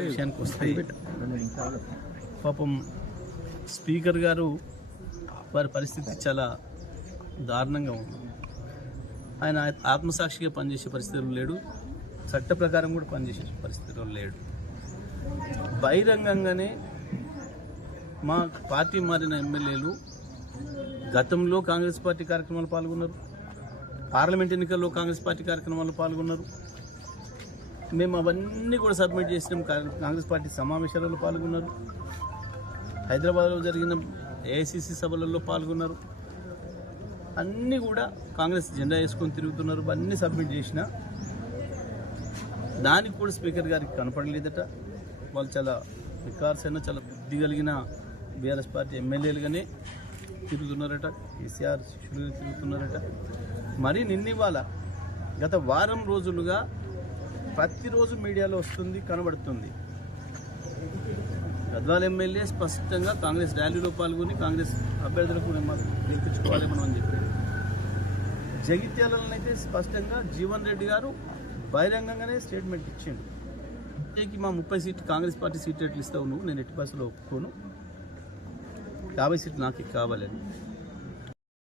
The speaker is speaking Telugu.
విషయానికి వస్తే పాపం స్పీకర్ గారు వారి పరిస్థితి చాలా దారుణంగా ఉంది. ఆయన ఆత్మసాక్షిగా పనిచేసే పరిస్థితులు లేడు, చట్ట ప్రకారం కూడా పనిచేసే పరిస్థితులు లేడు. బహిరంగంగానే మా పార్టీ మారిన ఎమ్మెల్యేలు గతంలో కాంగ్రెస్ పార్టీ కార్యక్రమాలు పాల్గొన్నారు, పార్లమెంట్ ఎన్నికల్లో కాంగ్రెస్ పార్టీ కార్యక్రమాల్లో పాల్గొన్నారు. మేము అవన్నీ కూడా సబ్మిట్ చేసినాం. కాంగ్రెస్ పార్టీ సమావేశాలలో పాల్గొన్నారు, హైదరాబాద్లో జరిగిన ఏఐసిసి సభలలో పాల్గొన్నారు. అన్నీ కూడా కాంగ్రెస్ జెండా వేసుకొని తిరుగుతున్నారు. అన్నీ సబ్మిట్ చేసిన దానికి కూడా స్పీకర్ గారికి కనపడలేదట. వాళ్ళు చాలా వికార్సైన చాలా బుద్ధి కలిగిన బీఆర్ఎస్ పార్టీ ఎమ్మెల్యేలుగానే తిరుగుతున్నారట, కేసీఆర్ శిష్యులుగా తిరుగుతున్నారట. మరి నిన్నివాళ గత వారం రోజులుగా ప్రతిరోజు మీడియాలో వస్తుంది, కనబడుతుంది. గద్వాల ఎమ్మెల్యే స్పష్టంగా కాంగ్రెస్ ర్యాలీలో పాల్గొని కాంగ్రెస్ అభ్యర్థులకు గెలిపించుకోవాలి మనం అని చెప్పారు. జగిత్యాలనైతే స్పష్టంగా జీవన్ రెడ్డి గారు బహిరంగంగానే స్టేట్మెంట్ ఇచ్చిండు. మా 30 సీట్లు కాంగ్రెస్ పార్టీ సీట్లు ఎట్లు ఇస్తావు నువ్వు, నేను ఎట్టి బస్సులో ఒప్పుకోను, 50 సీట్లు నాకు కావాలని.